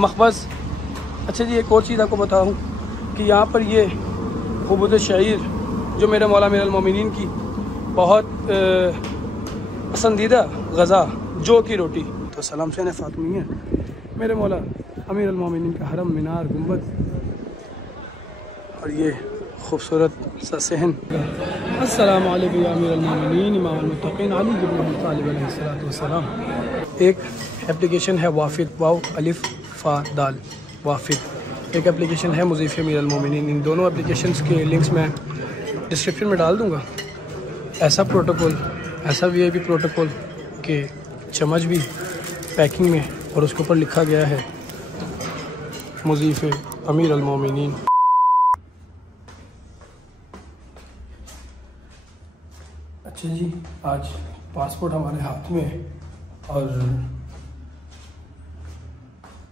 मखबज़। अच्छा जी, एक और चीज़ आपको बताऊँ कि यहाँ पर ये खुबूद शईर जो मेरे मौला अमीरुल मोमिनीन की बहुत पसंदीदा गज़ा जौ की रोटी। तो सलाम से फ़ातिमिया मेरे मौला अमीरुल मोमिनीन का हरम, मीनार, गुंबद और ये खूबसूरत सा सहन। अस्सलामु अलैकुम या अमीरुल मोमिनीन इमामुल मुत्तक़ीन अली इब्न अबी तालिब अलैहिस्सलातु वस्सलाम। एक एप्लीकेशन है वाफिद, वाव अलिफ फ़ा दाल वाफिद। एक एप्लीकेशन है मुज़ीफ़ अमीरुल मोमिनीन। इन दोनों एप्लीकेशंस के लिंक्स मैं डिस्क्रिप्शन में डाल दूँगा। ऐसा प्रोटोकॉल, ऐसा वीआईपी प्रोटोकॉल के चम्मच भी पैकिंग में और उसके ऊपर लिखा गया है मुज़ीफ़ अमीरुल मोमिनीन। अच्छा जी, आज पासपोर्ट हमारे हाथ में है और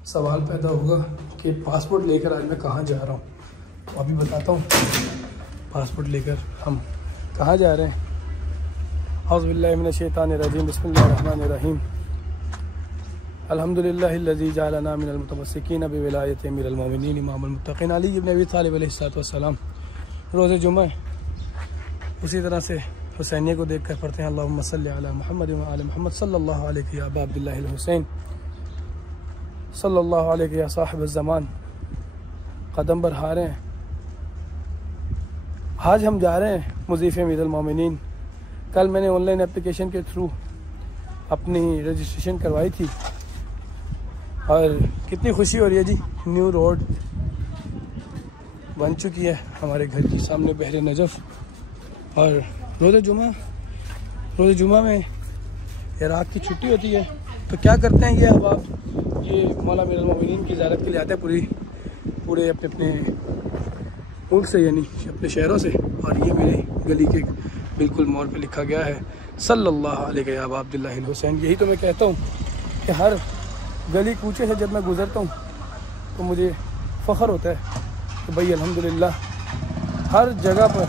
सवाल पैदा होगा कि पासपोर्ट लेकर आज मैं कहाँ जा रहा हूँ। तो अभी बताता हूँ पासपोर्ट लेकर हम कहाँ जा रहे हैं। औज़ु बिल्लाहि मिनश शैतानिर रजीम, बिस्मिल्लाहिर रहमानिर रहीम। अल्हम्दुलिल्लाहिल्लज़ी जअलना मिनल मुतमस्सिकीन बिविलायति अमीरुल मोमिनीन इमामुल मुत्तक़ीन अली इब्न अबी तालिब अलैहिस्सलातु वस्सलाम। रोज़े जुमा है, उसी तरह से हुसैनिया को देख कर पढ़ते हैं अल्लाहुम्मा सल्लि अला मुहम्मद व आले मुहम्मद सल्लल्लाहु अलैहि या अबा अब्दुल्लाहिल हुसैन सल्लल्लाहु अलैहि या साहिब ज़मान। कदम बढ़ा रहे हैं। आज हम जा रहे हैं मुज़ीफ़ अमीरुल मोमिनीन। कल मैंने ऑनलाइन एप्लीकेशन के थ्रू अपनी रजिस्ट्रेशन करवाई थी और कितनी खुशी हो रही है जी। न्यू रोड बन चुकी है हमारे घर के सामने बहरे नजफ़। और रोज़े जुमा में इराक़ की छुट्टी होती है तो क्या करते हैं ये अहबाब, ये मौला अमीरुल मोमिनीन की ज़ियारत के लिए आते हैं पूरे अपने मुल्क से, यानी अपने शहरों से। और ये मेरी गली के बिल्कुल मोड़ पे लिखा गया है सल्लल्लाहु अलैहि या अबा अब्दुल्लाहिल हुसैन। यही तो मैं कहता हूँ कि हर गली कूचे से जब मैं गुज़रता हूँ तो मुझे फ़ख्र होता है कि भाई अल्हम्दुलिल्लाह हर जगह पर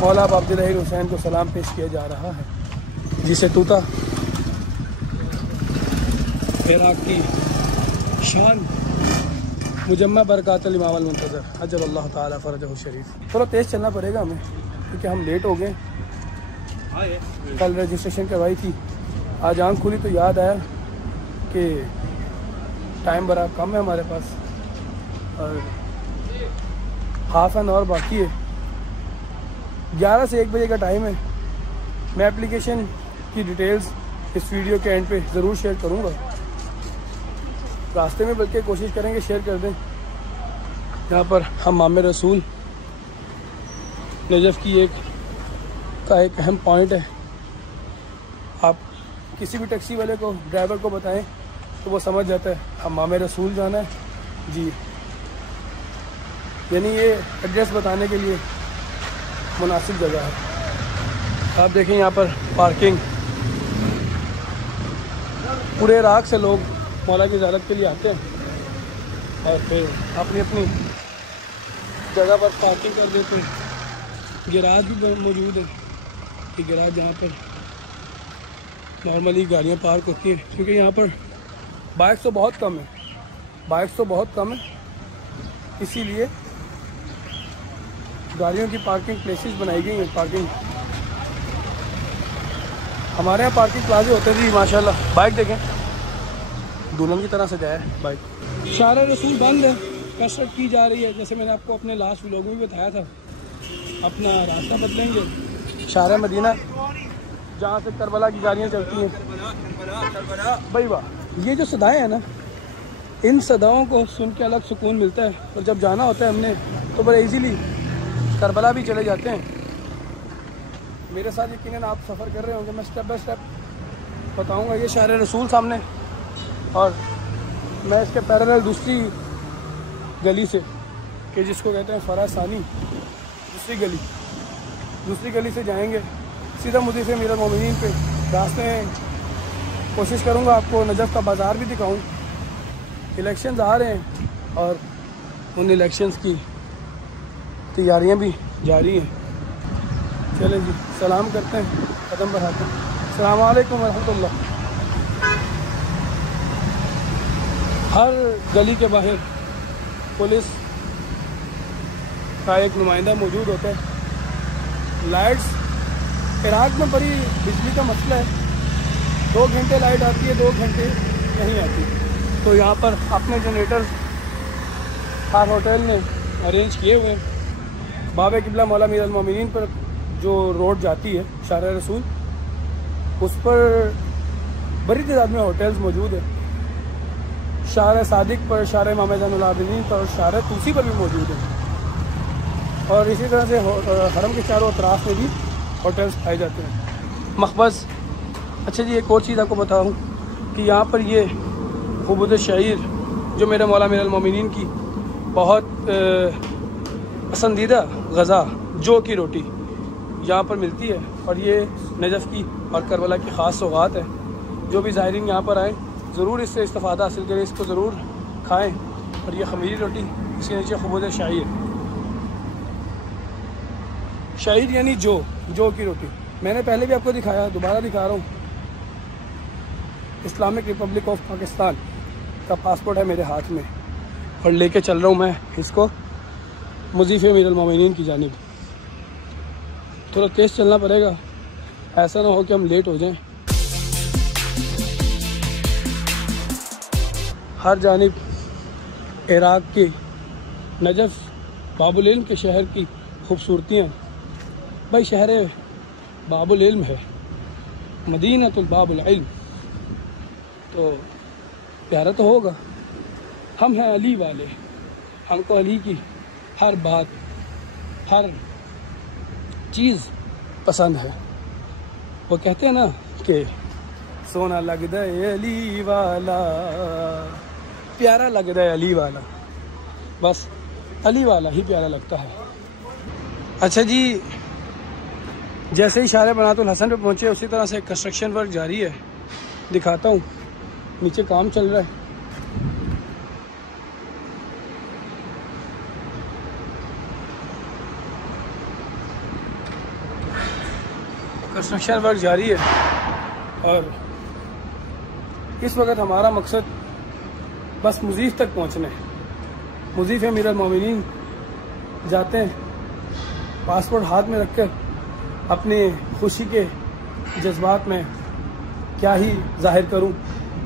मौला अबा अब्दुल्लाहिल हुसैन को सलाम पेश किया जा रहा है, जिसे तूता इराक़ की शान मुजम्मा बरकातुल इमाम अल मुंतज़र अज्जलल्लाहु ताला फ़रजहु शरीफ। थोड़ा तेज़ चलना पड़ेगा हमें क्योंकि हम लेट हो गए। कल रजिस्ट्रेशन करवाई थी, आज आँख खुली तो याद आया कि टाइम बड़ा कम है हमारे पास और हाफ एन आवर बाकी है। 11 से 1 बजे का टाइम है। मैं एप्लीकेशन की डिटेल्स इस वीडियो के एंड पे ज़रूर शेयर करूँगा, रास्ते में बल्कि कोशिश करेंगे शेयर कर दें। यहाँ पर हम्माम रसूल नजफ़ की एक अहम पॉइंट है। आप किसी भी टैक्सी वाले को, ड्राइवर को बताएं तो वो समझ जाता है हम्माम रसूल जाना है जी, यानी ये एड्रेस बताने के लिए मुनासिब जगह है। आप देखें यहाँ पर पार्किंग, पूरे इराक़ से लोग मौला की ज़ियारत के लिए आते हैं और फिर अपनी अपनी जगह पर पार्किंग कर देते हैं। गैराज भी मौजूद है, कि गैराज जहाँ पर नॉर्मली गाड़ियाँ पार्क होती हैं, क्योंकि यहाँ पर बाइक्स तो बहुत कम है, इसीलिए गाड़ियों की पार्किंग प्लेसेस बनाई गई हैं। पार्किंग हमारे यहाँ पार्किंग प्लाजे होते हैं जी माशाल्लाह। बाइक देखें, दुल्हन की तरह सजाया है बाइक। शारा रसूल बंद है, कसरत की जा रही है। जैसे मैंने आपको अपने लास्ट व्लॉग में भी बताया था, अपना रास्ता बदलेंगे शारा मदीना, जहाँ से करबला की गाड़ियाँ चलती हैं। भाई वाह, ये जो सदाएँ हैं ना, इन सदाओं को सुन के अलग सुकून मिलता है। और जब जाना होता है हमने तो बड़े इजीली करबला भी चले जाते हैं। मेरे साथ यकीनन आप सफ़र कर रहे होंगे, मैं स्टेप बाय स्टेप बताऊँगा। ये शारा रसूल सामने और मैं इसके पैरेलल दूसरी गली से, कि जिसको कहते हैं फरासानी, दूसरी गली से जाएंगे सीधा मुज़ीफ़ अमीरुल मोमिनीन पे। रास्ते में कोशिश करूँगा आपको नजफ़ का बाज़ार भी दिखाऊँ। इलेक्शंस आ रहे हैं और उन इलेक्शंस की तैयारियां भी जारी हैं। चलें जी, सलाम करते हैं, कदम बढ़ाते हैं। अस्सलाम वालेकुम व रहमतुल्लाह। हर गली के बाहर पुलिस का एक नुमाइंदा मौजूद होता है। लाइट्स, इराक में बड़ी बिजली का मसला है, 2 घंटे लाइट आती है, 2 घंटे नहीं आती। तो यहाँ पर अपने जनरेटर हर होटल ने अरेंज किए हुए हैं। बाबे किबला मौला अमीर अल मोमिनीन पर जो रोड जाती है शारा रसूल, उस पर बड़ी तादाद में होटल्स मौजूद है। शारा सादिक पर, शारा इमाम ज़ैनुल आबिदीन पर और शारा तूसी पर भी मौजूद है। और इसी तरह से हरम के चारों अतराफ में भी होटल्स पाए जाते हैं। मखबज़, अच्छा जी एक और चीज़ आपको बताऊँ कि यहाँ पर ये खुबूद शहीर जो मेरे मौला अमीर अल मोमिनीन की बहुत पसंदीदा गज़ा जौ की रोटी यहाँ पर मिलती है। और ये नजफ़ की और करबला की ख़ास सौगात है। जो भी ज़ायरीन यहाँ पर आएँ ज़रूर इससे इस्तेफ़ादा हासिल करें, इसको ज़रूर खाएँ। और ये खमीरी रोटी, इसके नीचे खुबूद शाहीर, शाहीर यानी जौ की रोटी। मैंने पहले भी आपको दिखाया, दोबारा दिखा रहा हूँ। इस्लामिक रिपब्लिक ऑफ पाकिस्तान का पासपोर्ट है मेरे हाथ में और लेके चल रहा हूँ मैं इसको मुज़ीफ़ अमीर अल मोमिनीन की जानिब। थोड़ा तेज़ चलना पड़ेगा, ऐसा ना हो कि हम लेट हो जाएं। हर जानिब इराक़ के नजफ़ बाबुल इल्म के शहर की खूबसूरतियाँ। भाई शहर बाबुल इल्म है, मदीनतुल बाबुल इल्म, तो प्यारा तो होगा। हम हैं अली वाले, हमको अली की हर बात, हर चीज़ पसंद है। वो कहते हैं ना कि सोना लगदा है अली वाला, प्यारा लगदा है अली वाला, बस अली वाला ही प्यारा लगता है। अच्छा जी, जैसे ही शारे बनातुल हसन पे पहुँचे उसी तरह से कंस्ट्रक्शन वर्क जारी है, दिखाता हूँ। नीचे काम चल रहा है। कंस्ट्रक्शन वर्क जारी है और इस वक्त हमारा मकसद बस मुज़ीफ़ तक पहुंचना है। मुज़ीफ़ अमीर अल मोमिनीन जाते हैं, पासपोर्ट हाथ में रखकर अपने खुशी के जज्बात में क्या ही जाहिर करूं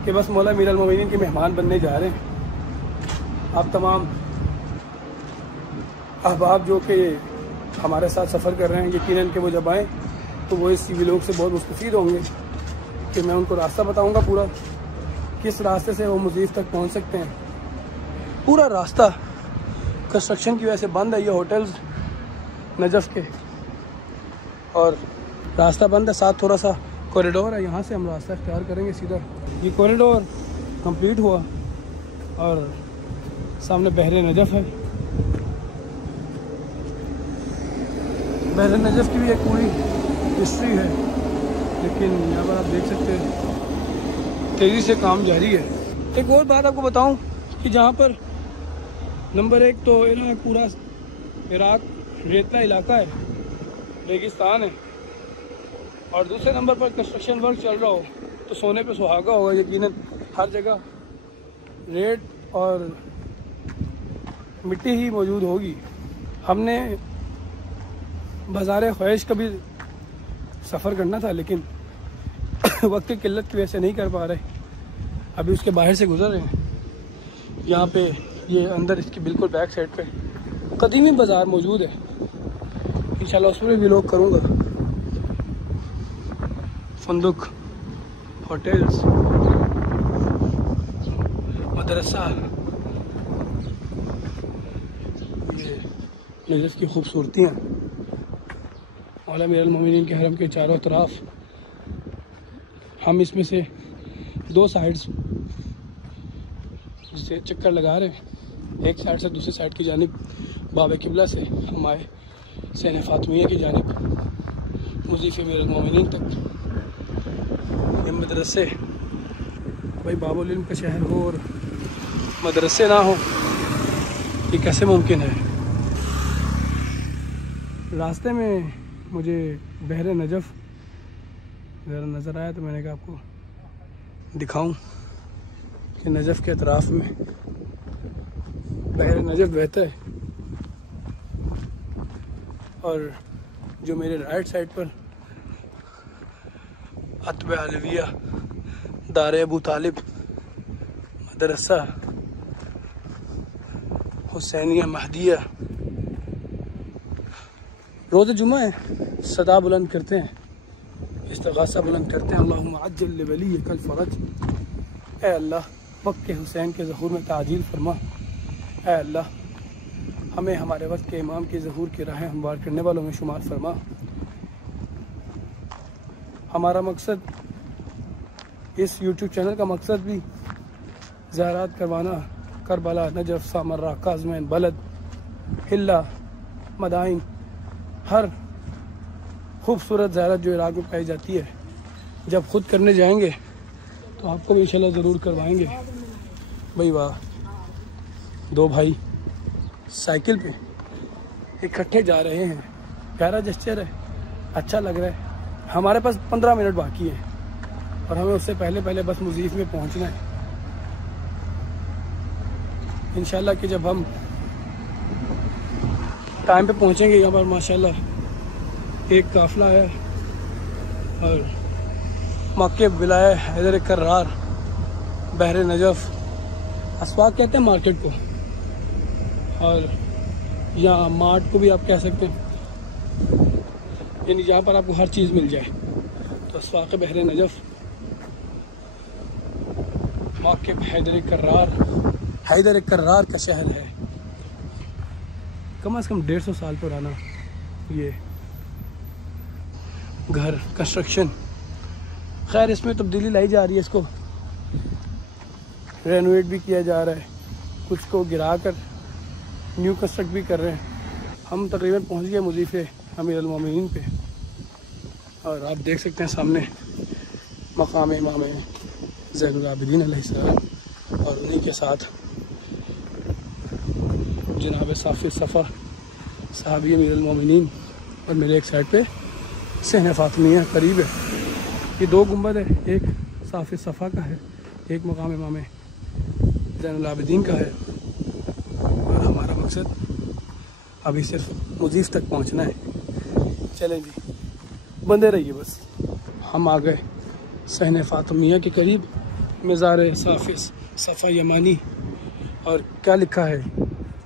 कि बस मौला अमीर अल मोमिनीन के मेहमान बनने जा रहे हैं। आप तमाम अहबाब जो कि हमारे साथ सफ़र कर रहे हैं, यकीनन कि वो जब आएँ तो वो इस व्लॉग से बहुत मुस्तफ़ीद होंगे कि मैं उनको रास्ता बताऊंगा पूरा, किस रास्ते से वो मुज़ीफ़ तक पहुंच सकते हैं। पूरा रास्ता कंस्ट्रक्शन की वजह से बंद है। ये होटल्स नजफ़ के और रास्ता बंद है, साथ थोड़ा सा कॉरिडोर है, यहाँ से हम रास्ता इख्तियार करेंगे सीधा। ये कॉरिडोर कंप्लीट हुआ और सामने बहरे नजफ़ है। बहरे नजफ़ की भी एक पूरी हिस्ट्री है, लेकिन यहाँ पर आप देख सकते हैं तेज़ी से काम जारी है। एक और बात आपको बताऊं कि जहाँ पर नंबर 1 तो इराक, पूरा इराक रेतला इलाका है, रेगिस्तान है, और दूसरे नंबर पर कंस्ट्रक्शन वर्क चल रहा हो तो सोने पे सुहागा होगा। यकीनन हर जगह रेत और मिट्टी ही मौजूद होगी। हमने बाज़ार ख्वाहिश कभी सफ़र करना था, लेकिन वक्त की किल्लत की वजह से नहीं कर पा रहे। अभी उसके बाहर से गुजर रहे हैं। यहाँ पे ये अंदर इसकी बिल्कुल बैक साइड पे कदीमी बाज़ार मौजूद है। इंशाल्लाह उसमें भी व्लॉग करूँगा। फंदुक, होटल्स, मदरसा, ये नजफ़ की खूबसूरतियाँ, मौला अमीर अल मोमिनीन के हरम के चारों तरफ। हम इसमें से 2 साइड्स जिसे चक्कर लगा रहे हैं, एक साइड से दूसरी साइड की जानिब बाबे किबला से हम आए सैन फातमिया की जानिब मुज़ीफ़ अमीर अल मोमिनीन तक। ये मदरसे, भाई बाबुल इल्म का शहर हो और मदरसे ना हो, ये कैसे मुमकिन है। रास्ते में मुझे बहरे नजफ़ ज़रा नज़र आया तो मैंने कहा आपको दिखाऊं कि नजफ़ के अतराफ़ में बहर नजफ़ बहता है और जो मेरे राइट साइड पर अतब अलविया दार अबू तालिब मदरसा हुसैनिया महदिया रोज़ जुम्मा है, सदा बुलंद करते हैं, इस्तिग़ासा बुलंद करते हैं, अल्लाहुम्मा अज्जिल लिवलिय्यकल फ़रज। ऐ अल्लाह वक्त के हुसैन के ज़हूर में ताजील फरमा। ऐ अल्लाह हमें हमारे वक्त के इमाम की ज़हूर की राहें हमवार करने वालों में शुमार फरमा। हमारा मकसद, इस YouTube चैनल का मकसद भी ज़ियारत करवाना, करबला, नजफ़, सामर्रा, काज़मैन, बलद, हिल्ला, मदाइन, हर खूबसूरत ज़ियारत जो इराक़ में पाई जाती है, जब ख़ुद करने जाएंगे तो आपको भी इंशाल्लाह ज़रूर करवाएंगे। भाई वाह, दो भाई साइकिल पे इकट्ठे जा रहे हैं, प्यारा जेस्चर है, अच्छा लग रहा है। हमारे पास 15 मिनट बाकी है और हमें उससे पहले बस मुज़ीफ़ में पहुंचना है। इंशाल्लाह कि जब हम टाइम पे पहुंचेंगे, यहाँ पर माशाल्लाह एक काफ़िला है और मक्के बिलाए हैदर कर्रार बहर नजफ़, अस्वाक कहते हैं मार्केट को, और यहाँ मार्ट को भी आप कह सकते हैं, यानी जहाँ पर आपको हर चीज़ मिल जाए। तो अस्वाक बहर नजफ़, मक्के हैदर कर्रार का शहर है, कम से कम 150 साल पुराना ये घर कंस्ट्रक्शन। खैर इसमें तब्दीली लाई जा रही है, इसको रेनोवेट भी किया जा रहा है, कुछ को गिरा कर न्यू कंस्ट्रक्ट भी कर रहे हैं। हम तकरीबन पहुंच गए मुज़ीफ़ अमीर अल मोमिनीन पे और आप देख सकते हैं सामने मकाम इमाम ज़ैनुल आबिदीन अलैहिस्सलाम और उन्हीं के साथ जनाब साफ़ी सफ़ा साहबी अमीर अल मोमिनीन, और मेरे एक साइड पे सहन फ़ातिमिया करीब है। ये दो गुंबद है, एक साफ़ी सफ़ा का है, एक मकाम इमाम ज़ैनुल आबिदीन का है। और हमारा मकसद अभी सिर्फ मुज़ीफ़ तक पहुंचना है। चलें जी, बंदे रहिए बस। हम आ गए सहन फ़ातिमिया के करीब, मज़ार साफ़ी सफ़ा यमानी, और क्या लिखा है,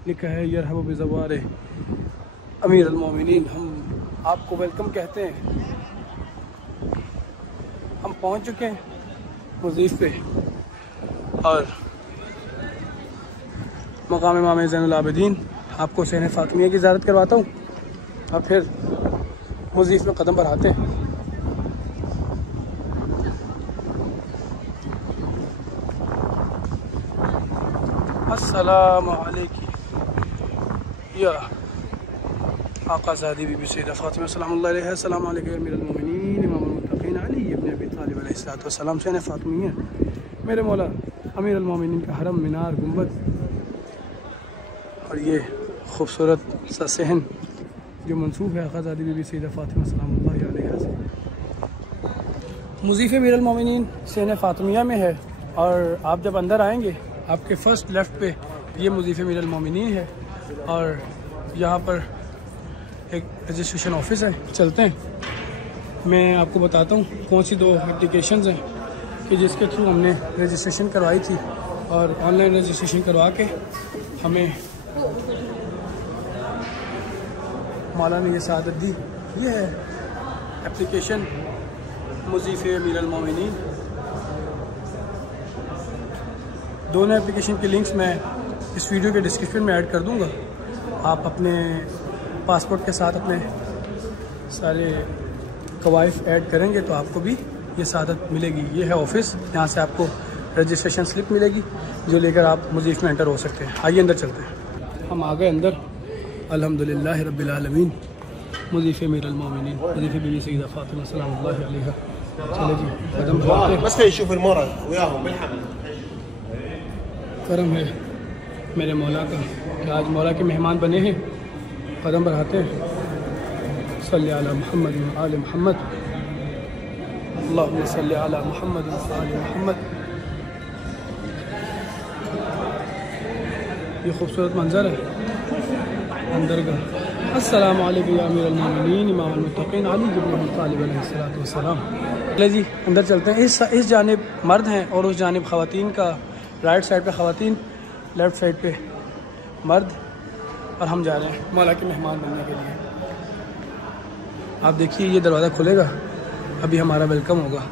लिखा है यरहबु बिज़वार अमीर अल मोमिनीन। हम आपको वेलकम कहते हैं। हम पहुंच चुके हैं मुज़ीफ़ पे और मकाम इमाम ज़ैनुल आबिदीन। आपको सहन फ़ातिमिया की ज़ियारत करवाता हूँ और फिर मुज़ीफ़ में कदम बढ़ाते हैं। अस्सलामु अलैकुम या आक़ाज़ादी बीबी सैयदा फ़ातिमा सलामुल्लाह अलैहा। अस्सलामु अलैकुम अमीर अल मोमिनीन इमामुल मुत्तक़ीन अली इब्न अबी तालिब अलैहिस्सलातु वस्सलाम। सहन फ़ातिमिया मेरे मौला अमीर अल मोमिनीन का हरम, मीनार, गुंबद, और ये खूबसूरत सा सहन जो मंसूब है आक़ाज़ादी बीबी सैयदा फ़ातिमा सलामुल्लाह अलैहा से। मुज़ीफ़ अमीर अल मोमिनीन सहन फ़ातिमिया में है और आप जब अंदर आएंगे आपके फ़र्स्ट लेफ़्ट पे ये मुज़ीफ़ अमीर अल मोमिनीन है और यहाँ पर एक रजिस्ट्रेशन ऑफिस है। चलते हैं, मैं आपको बताता हूँ कौन सी दो एप्लीकेशंस हैं कि जिसके थ्रू हमने रजिस्ट्रेशन करवाई थी, और ऑनलाइन रजिस्ट्रेशन करवा के हमें मौला ने ये सआदत दी। ये है एप्लीकेशन मुज़ीफ़ अमीर अल मोमिनीन। दोनों एप्लीकेशन के लिंक्स मैं इस वीडियो के डिस्क्रिप्शन में ऐड कर दूंगा। आप अपने पासपोर्ट के साथ अपने सारे कवाइफ ऐड करेंगे तो आपको भी ये सआदत मिलेगी। ये है ऑफिस, यहाँ से आपको रजिस्ट्रेशन स्लिप मिलेगी जो लेकर आप मुज़ीफ़ में एंटर हो सकते हैं। आइए अंदर चलते हैं। हम आ गए अंदर, अल्हम्दुलिल्लाह रब्बिल आलमीन। मुज़ीफ़ अमीर अल मोमिनीन मुज़ीफ़ बीबी सैयदा फ़ातिमा सलामुल्लाह अलैहा। चले जी, कदम बढ़ाते हैं। करम है मेरे मौला का कि आज मौला के मेहमान बने हैं। कदम बढ़ाते हैं। सल्ली अला मुहम्मद व आले मुहम्मद, अल्लाहुम्मा सल्ली अला मुहम्मद व आले मुहम्मद। ये खूबसूरत मंज़र है अंदर का। अस्सलामु अलैकुम या अमीरुल मोमिनीन इमामुल मुत्तक़ीन अली इब्न अबी तालिब अलैहिस्सलातु वस्सलाम। चलिए जी अंदर चलते हैं। इस जानिब मर्द हैं और उस जानिब ख़वातीन का, राइट साइड पे ख़वातीन, लेफ़्ट साइड पे मर्द, और हम जा रहे हैं मौला के मेहमान बनने के लिए। आप देखिए ये दरवाज़ा खुलेगा, अभी हमारा वेलकम होगा।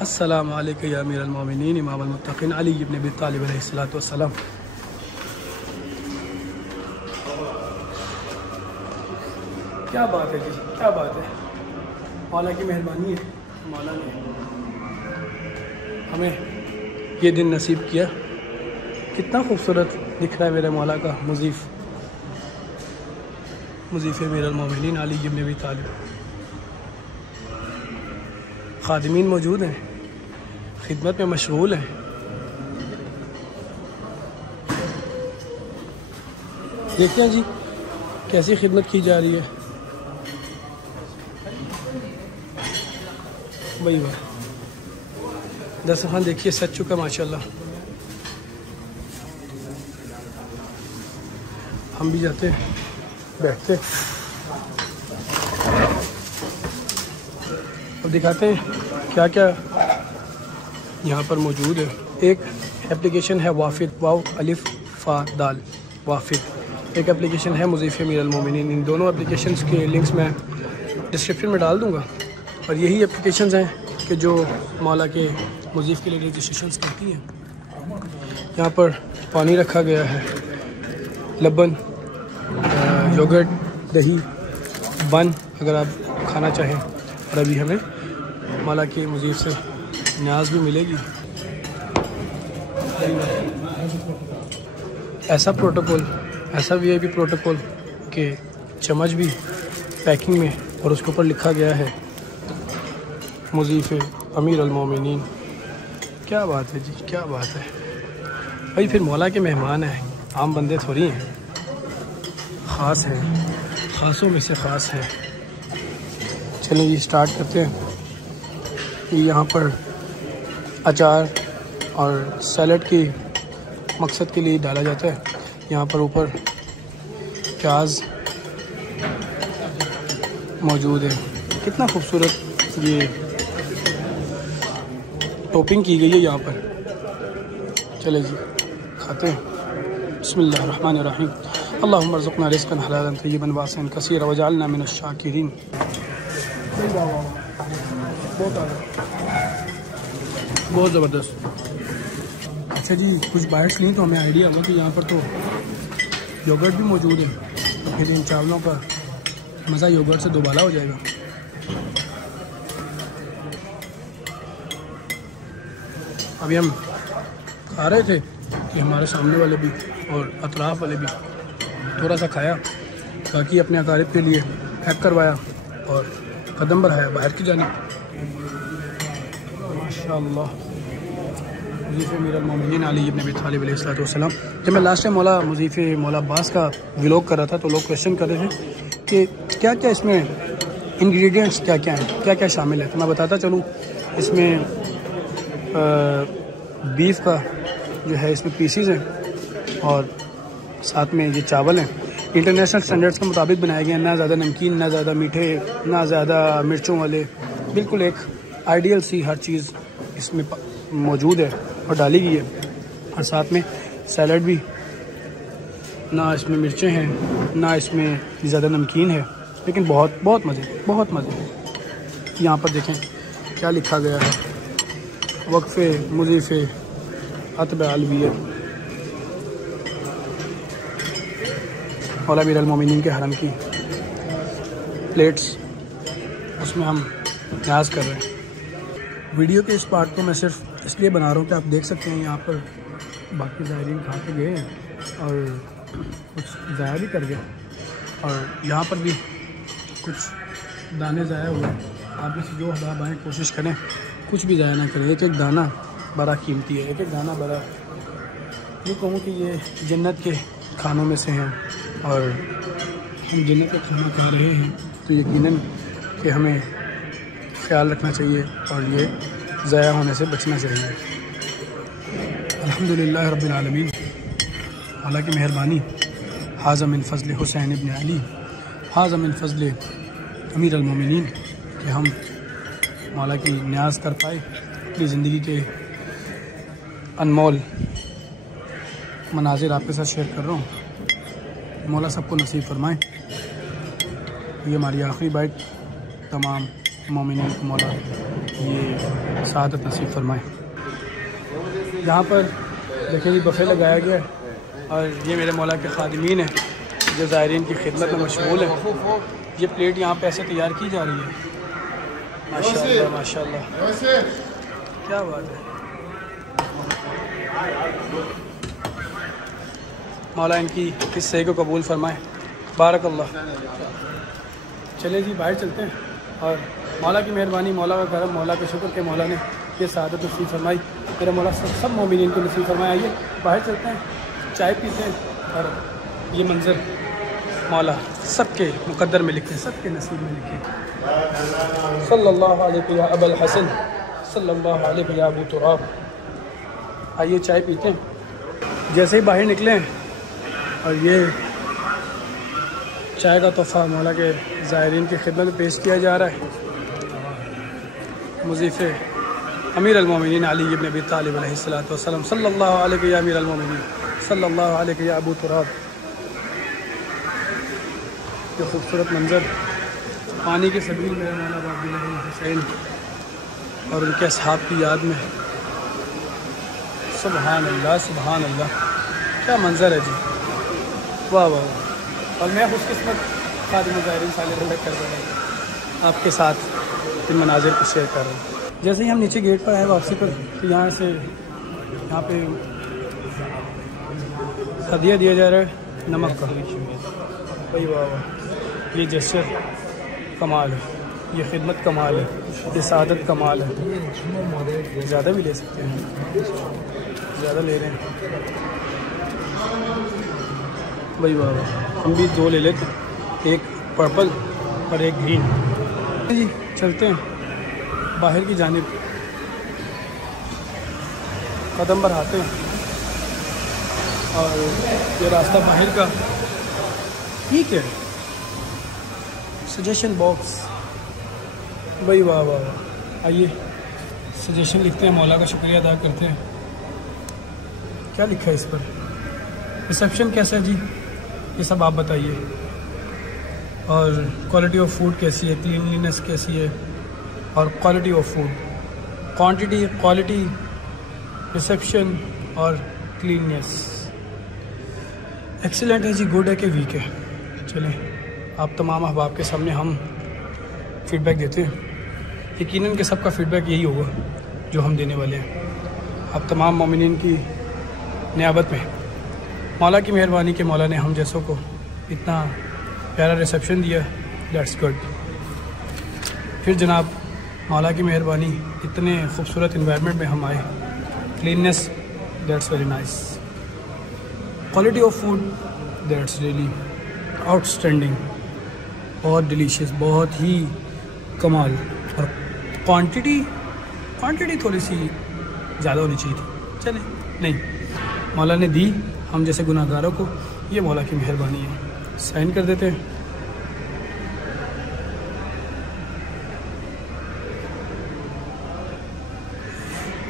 अस्सलामु अलैकुम या अमीरुल मोमिनीन इमामुल मुत्तक़ीन अली इब्न अबी तालिब अलैहिस्सलातु वस्सलाम। क्या बात है जी, क्या बात है। मौला की मेहरबानी है, मौला ने हमें ये दिन नसीब किया। कितना खूबसूरत दिख रहा है मेरे मौला का मुज़ीफ़ अमीरुल मोमिनीन अली इब्न अबी तालिब। खादिमीन मौजूद हैं, खिदमत में मशगूल हैं। देखते हैं जी कैसी खिदमत की जा रही है। वही वाह, दस्तरखान देखिए सज चुका माशाल्लाह। हम भी जाते हैं, बैठते और दिखाते हैं क्या क्या यहाँ पर मौजूद है। एक एप्लीकेशन है वाफिद, वाव अलिफ फ़ा दाल वाफिद। एक एप्लीकेशन है मुज़ीफ़ अमीरुल मोमिनीन। इन दोनों एप्लीकेशंस के लिंक्स मैं डिस्क्रिप्शन में डाल दूँगा। और यही एप्लीकेशंस हैं कि जो मौला के मुज़ीफ़ के लिए रजिस्ट्रेशन करती हैं। यहाँ पर पानी रखा गया है, लबन, योगर्ट, दही, बन अगर आप खाना चाहें। और अभी हमें मौला के मुज़ीफ़ से न्याज भी मिलेगी। ऐसा प्रोटोकॉल, ऐसा VIP प्रोटोकॉल के चम्मच भी पैकिंग में, और उसके ऊपर लिखा गया है मुज़ीफ़ अमीरुल मोमिनीन। क्या बात है जी, क्या बात है भाई। फिर मौला के मेहमान हैं, आम बंदे थोड़ी हैं, ख़ास हैं, ख़ासों में से ख़ास हैं। चलिए ये स्टार्ट करते हैं। यहाँ पर अचार और सैलड की मकसद के लिए डाला जाता है। यहाँ पर ऊपर प्याज मौजूद है। कितना खूबसूरत ये टॉपिंग की गई है यहाँ पर। चले जी खाते हैं। बिस्मिल्लाहिर्रहमानिर्रहीम। अल्लाहुम्मा रज़ुक़ना रिज़्क़न हलालन तय्यिबन वासिअन कसीरा वजअलना मिनश शाकिरीन। बहुत ज़बरदस्त। अच्छा जी कुछ बाइट्स ली तो हमें आइडिया हुआ कि यहाँ पर तो योगर्ट भी मौजूद है। फिर इन चावलों का मज़ा योगर्ट से दोबारा हो जाएगा। अभी हम खा रहे थे कि हमारे सामने वाले भी और अतराफ़ वाले भी थोड़ा सा खाया, बाकी अपने अकारिब के लिए पैक करवाया और कदम बढ़ाया बाहर की जानिब। माशाअल्लाह मुज़ीफ़ अमीरुल मोमिनीन अली इब्न अबी तालिब अलैहिस्सलातु वस्सलाम। जब मैं लास्ट टाइम मुज़ीफ़ मौला अब्बास का व्लॉग कर रहा था तो लोग क्वेश्चन कर रहे थे कि क्या क्या इसमें इंग्रेडिएंट्स क्या क्या हैं, क्या क्या शामिल है। तो मैं बताता चलूँ, इसमें बीफ का जो है इसमें पीसीज हैं और साथ में ये चावल हैं। इंटरनेशनल स्टैंडर्ड्स के मुताबिक बनाए गए हैं, ना ज़्यादा नमकीन, ना ज़्यादा मीठे, ना ज़्यादा मिर्चों वाले। बिल्कुल एक आइडियल सी हर चीज़ इसमें मौजूद है और डाली गई है। और साथ में सैलड भी, ना इसमें मिर्चें हैं, ना इसमें ज़्यादा नमकीन है, लेकिन बहुत बहुत मज़े, बहुत मज़े। यहाँ पर देखें क्या लिखा गया है, वक्फ़े मुज़ीफ़ अतब अलविया मौला अमीरुल मोमिनीन के हरम की प्लेट्स, उसमें हम न्याज कर रहे हैं। वीडियो के इस पार्ट को मैं सिर्फ इसलिए बना रहा हूँ कि आप देख सकते हैं यहाँ पर बाकी ज़ायरीन खा के गए हैं और कुछ ज़ाया भी कर गए, और यहाँ पर भी कुछ दाने ज़ाया हुए। आप में से जो हबाब आएँ कोशिश करें कुछ भी ज़ाया ना करें। एक एक दाना बड़ा कीमती है, एक एक दाना बड़ा, यूँ कहूँ कि ये जन्नत के खानों में से हैं और हम जन्नत का खाना खा रहे हैं तो यकीनन कि हमें ख्याल रखना चाहिए और ये ज़ाया होने से बचना चाहिए। अल्हम्दुलिल्लाह रब्बिल आलमीन। अल्लाह की मेहरबानी, हाज़ा मिन फ़ज़्ल हुसैन इब्न अली, हाज़ा मिन फ़ज़्ल अमीर अल-मोमिनीन कि हम मौला की न्याज़ कर पाए। अपनी ज़िंदगी के अनमोल मनाजिर आपके साथ शेयर कर रहा हूँ। मौला सबको नसीब फरमाए। ये हमारी आखिरी बाइट, तमाम मोमिनीन को मौला ये सआदत नसीब फरमाए। यहाँ पर देखिए जी बफ़े लगाया गया है और ये मेरे मौला के खादिमीन हैं जो ज़ायरीन की खिदमत में मशगूल हैं। ये प्लेट यहाँ पे ऐसे तैयार की जा रही है। माशाअल्लाह माशाअल्लाह, क्या बात है। मौला इनकी इस सही को कबूल फरमाए। बारक अल्लाह। चले जी बाहर चलते हैं और मौला की मेहरबानी, मौला का करम, मौला का शुक्र के मौला ने ये सआदत नसीब फरमाई। मेरे मौला सब मोमिनीन को नसीब फरमाए। आइए बाहर चलते हैं, चाय पीते हैं और ये मंज़र मौला सबके मुक़द्दर में लिखे, सबके नसीब में लिखे। सल्लल्लाहु अलैहि या अबुल हसन, सल्लल्लाहु अलैहि या अबू तुराब। आइए चाय पीते हैं। जैसे ही बाहर निकले और ये चाय का तोहफ़ा मौला के ज़ायरीन की खिदमत में पेश किया जा रहा है। मुज़ीफ़ अमीर अल-मोमिनीन अली इब्न अबी तालिब अलैहिस्सलातु वस्सलाम, सल्लल्लाहु अलैहि या अमीर अल-मोमिनीन, सल्लल्लाहु अलैहि या अबू तुराब। ये खूबसूरत मंज़र पानी के सबील में मौला अब्दुल हुसैन और उनके असहाब की याद में। सुभान अल्लाह सुभान अल्लाह, क्या मंज़र है जी, वाह वाह। और मैं खुशकिस्मत खादिम ज़ायरीन साले कर रहा हूँ, आपके साथ इन मनाजिर को शेयर कर रहा हूँ। जैसे ही हम नीचे गेट पर आए वापसी पर, तो यहाँ से यहाँ पे हदिया दिया जा रहा है नमक का। वही वाह वाह, ये जेस्चर कमाल है, ये खिदमत कमाल है, ये सादत कमाल है। ज़्यादा भी ले सकते हैं, ज़्यादा ले रहे हैं। वही वाह वाह, हम भी दो ले लेते, एक पर्पल और एक ग्रीन। जी चलते हैं बाहर की जानिब, कदम बढ़ाते हैं और ये रास्ता बाहर का। ठीक है, सजेशन बॉक्स। वही वाह वाह वाह, आइए सजेशन लिखते हैं, मौला का शुक्रिया अदा करते हैं। क्या लिखा है इस पर? रिसेप्शन कैसा है जी, ये सब आप बताइए। और क्वालिटी ऑफ फूड कैसी है, क्लीनलीनेस कैसी है, और quality of food, quantity, quality, reception और क्लीननेस। एक्सीलेंट है जी, गुड है कि वीक है? चलें आप तमाम अहबाब के सामने हम फीडबैक देते हैं। यकीनन के सबका फीडबैक यही होगा जो हम देने वाले हैं आप तमाम मोमिनीन की नियाबत में। मौला की मेहरबानी के मौला ने हम जैसों को इतना प्यारा रिसेप्शन दिया, दैट्स गुड। फिर जनाब मौला की मेहरबानी, इतने खूबसूरत इन्वायरमेंट में हम आए, cleanliness, that's very nice. Quality of food, that's really outstanding, बहुत डिलीशियस, बहुत ही कमाल। और क्वांटिटी थोड़ी सी ज़्यादा होनी चाहिए थी। चले नहीं, मौला ने दी हम जैसे गुनाहगारों को, ये मौला की मेहरबानी है। साइन कर देते हैं।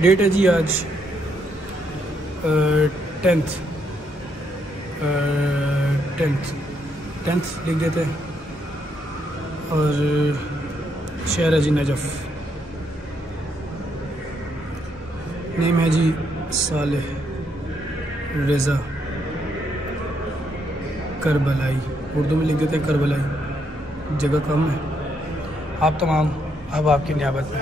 डेट है जी आज 10th लिख देते हैं। और शहर है जी नजफ़, नेम है जी सालेह रज़ा करबलाई, उर्दू में लिख देते हैं करबलाई, जगह कम है। आप तमाम अब आपकी नियाबत में